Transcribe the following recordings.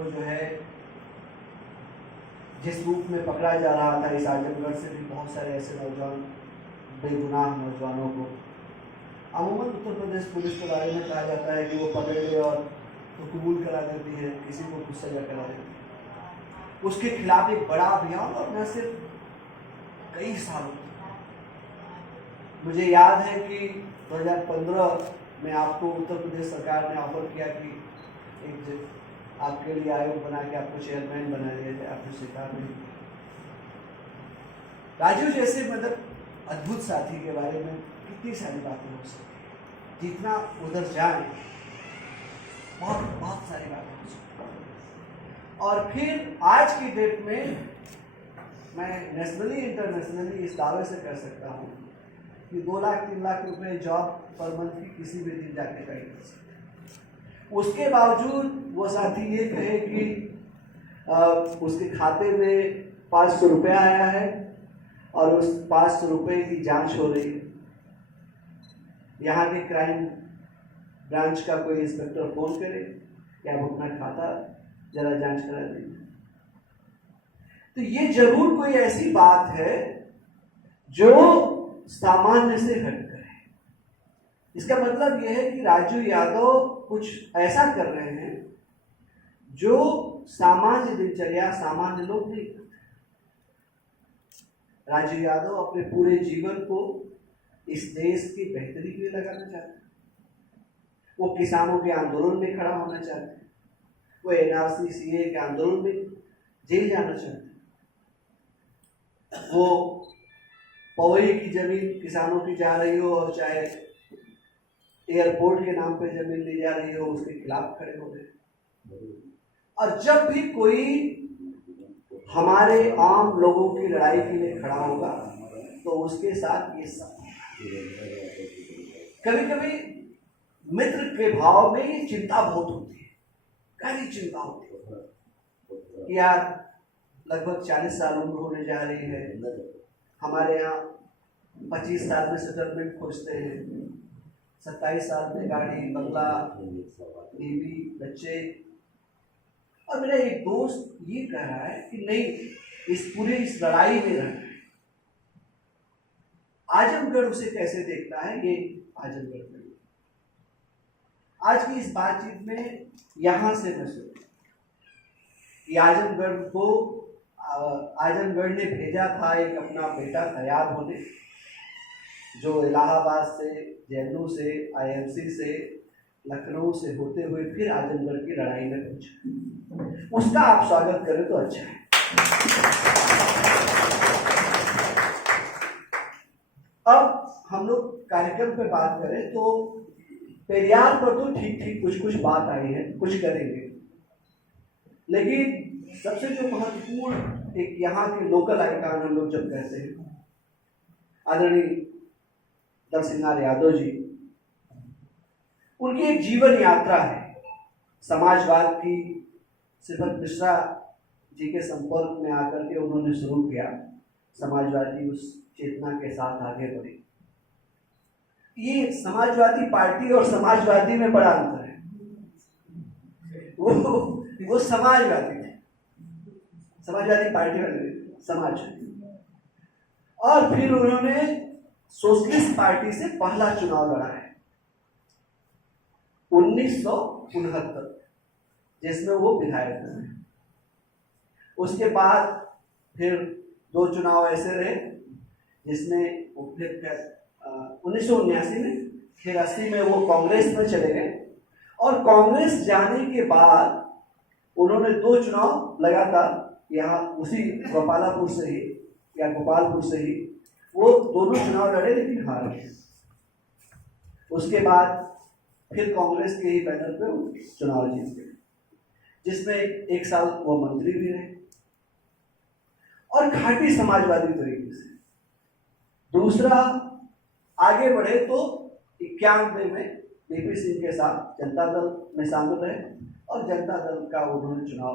को जो है जिस रूप में पकड़ा जा रहा था, इस आजमगढ़ से भी बहुत सारे ऐसे नौजवान, बेगुनाह नौजवानों को अमूमन उत्तर प्रदेश पुलिस के बारे में कहा जाता है कि वो पकड़ ले और तो कबूल करा देती है, किसी को कुछ सजा करा देती है। उसके खिलाफ एक बड़ा अभियान, और न सिर्फ कई सालों मुझे याद है कि 2015 में आपको उत्तर प्रदेश सरकार ने ऑफर किया कि एक आपके लिए आयोग बना के आपको चेयरमैन बना दिया जाए, आपने स्वीकार नहीं। राजू जैसे मतलब अद्भुत साथी के बारे में कितनी सारी बातें हो सकती, जितना उधर जाए बहुत बहुत सारी बातें हो सकती। और फिर आज की डेट में मैं नेशनली इंटरनेशनली इस दावे से कर सकता हूँ कि 2 लाख 3 लाख रुपए जॉब पर मंथ की किसी भी दिन जाके कहीं कर सकते। उसके बावजूद वो साथी ये कहे कि उसके खाते में 500 रुपया आया है और उस 500 रुपये की जांच हो रही है। यहाँ के क्राइम ब्रांच का कोई इंस्पेक्टर फोन करे कि आप अपना खाता जरा जांच करा दीजिए। तो ये जरूर कोई ऐसी बात है जो सामान्य से हटकर है। इसका मतलब यह है कि राजू यादव कुछ ऐसा कर रहे हैं जो सामान्य दिनचर्या सामान्य लोग नहीं करते। राजू यादव अपने पूरे जीवन को इस देश की बेहतरी के लिए लगाना चाहते हैं। वो किसानों के आंदोलन में खड़ा होना चाहते हैं, वो एनआरसी सीए के आंदोलन में जेल जाना चाहते हैं, वो पवई की जमीन किसानों की जा रही हो और चाहे एयरपोर्ट के नाम पे जमीन ली जा रही हो उसके खिलाफ खड़े हो गए। और जब भी कोई हमारे आम लोगों की लड़ाई के लिए खड़ा होगा तो उसके साथ ये सब कभी कभी मित्र के भाव में ये चिंता बहुत होती है, गहरी चिंता होती है। यार लगभग 40 साल उम्र होने जा रही है, हमारे यहाँ 25 साल में सेटलमेंट खोजते हैं, 27 साल में गाड़ी बंगला बीवी बच्चे। और मेरा एक दोस्त ये कह रहा है कि नहीं, इस लड़ाई में रहना है। आजमगढ़ उसे कैसे देखता है ये आजमगढ़ में। आज की इस बातचीत में यहां से मैं सोच कि आजमगढ़ ने भेजा था एक अपना बेटा तैयार होने, जो इलाहाबाद से, जेएनयू से, आईएमसी से, लखनऊ से होते हुए फिर आजमगढ़ की लड़ाई में पहुंचा। उसका आप स्वागत करें तो अच्छा है। अब हम लोग कार्यक्रम पे बात करें तो पेरियार पर तो ठीक ठीक कुछ बात आई है, कुछ करेंगे, लेकिन सबसे जो महत्वपूर्ण एक यहाँ के लोकल आइकॉन हम लोग जब कहते हैं, आदरणीय दलसिंगार यादव जी, उनकी एक जीवन यात्रा है समाजवाद की। सिफत मिश्रा जी के संपर्क में आकर के उन्होंने शुरू किया, समाजवादी उस चेतना के साथ आगे बढ़े। ये समाजवादी पार्टी और समाजवादी में बड़ा अंतर है। वो समाजवादी थे, समाजवादी पार्टी वाले समाज। और फिर उन्होंने सोशलिस्ट पार्टी से पहला चुनाव लड़ा है 1969, जिसमें वो विधायक बने। उसके बाद फिर 2 चुनाव ऐसे रहे जिसमें वो फिर 1979 में, फिर 80 में वो कांग्रेस में चले गए। और कांग्रेस जाने के बाद उन्होंने 2 चुनाव लगातार यहाँ उसी गोपालपुर से ही वो दोनों चुनाव लड़े, लेकिन हार गए। उसके बाद फिर कांग्रेस के ही बैनर पे चुनाव जीत गए, जिसमें 1 साल वो मंत्री भी रहे और घाटी समाजवादी तरीके से। दूसरा आगे बढ़े तो 91 में बीपी सिंह के साथ जनता दल में शामिल रहे और जनता दल का उन्होंने चुनाव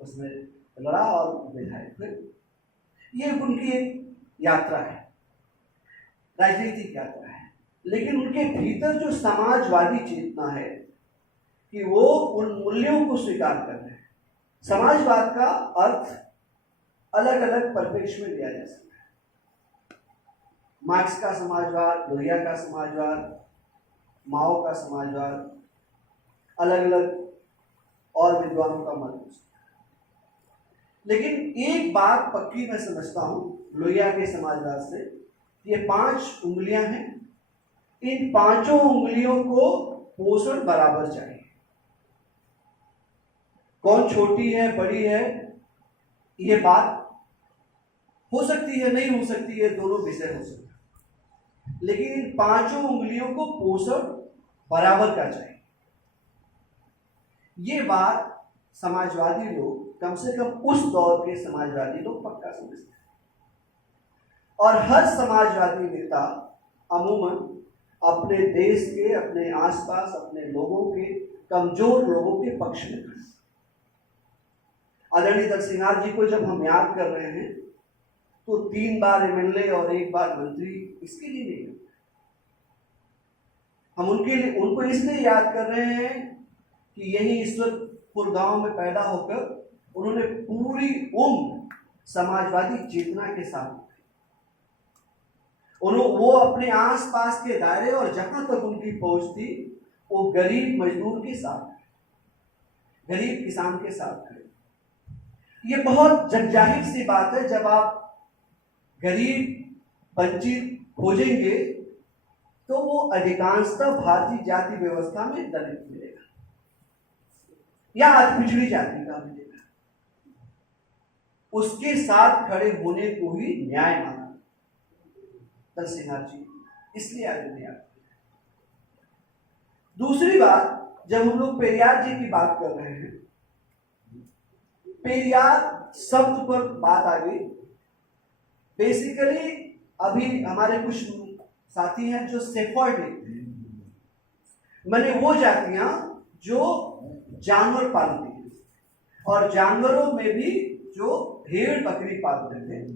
उसमें लड़ा और विधायक हुए। ये उनकी एक यात्रा है, राजनीतिक यात्रा है। लेकिन उनके भीतर जो समाजवादी चेतना है कि वो उन मूल्यों को स्वीकार कर रहे हैं, समाजवाद का अर्थ अलग अलग परिप्रेक्ष्य में लिया जा सकता है। मार्क्स का समाजवाद, लोहिया का समाजवाद, माओ का समाजवाद, अलग अलग और विद्वानों का मत हो सकता है। लेकिन एक बात पक्की मैं समझता हूं लोहिया के समाजवाद से, ये 5 उंगलियां हैं, इन 5 उंगलियों को पोषण बराबर चाहिए। कौन छोटी है बड़ी है ये बात हो सकती है, नहीं हो सकती है, दोनों विषय हो सकते हैं, लेकिन इन 5 उंगलियों को पोषण बराबर का चाहिए। ये बात समाजवादी लोग, कम से कम उस दौर के समाजवादी लोग पक्का समझते हैं। और हर समाजवादी नेता अमूमन अपने देश के, अपने आसपास, अपने लोगों के, कमजोर लोगों के पक्ष में खड़े। आदरणीय दलसिंगार जी को जब हम याद कर रहे हैं तो 3 बार एमएलए और 1 बार मंत्री इसके लिए नहीं, हम उनको इसलिए याद कर रहे हैं कि यही ईश्वरपुर गांव में पैदा होकर उन्होंने पूरी उम्र समाजवादी चेतना के साथ, वो अपने आसपास के दायरे और जहां तक उनकी पहुंच थी वो गरीब मजदूर के साथ, गरीब किसान के साथ खड़े। ये बहुत जगजाहिर सी बात है, जब आप गरीब वंचित खोजेंगे तो वो अधिकांशतः भारतीय जाति व्यवस्था में दलित मिलेगा या पिछड़ी जाति का मिलेगा। उसके साथ खड़े होने को ही न्याय माना दलसिंगार जी, इसलिए आज उन्हें याद। दूसरी बात, जब हम लोग पेरियार जी की बात कर रहे हैं, पेरियार शब्द पर बात आ गई। बेसिकली अभी हमारे कुछ साथी हैं जो सेफर्डिक, माने वो जातियां जो जानवर पालती हैं और जानवरों में भी जो भेड़ बकरी पालते थे,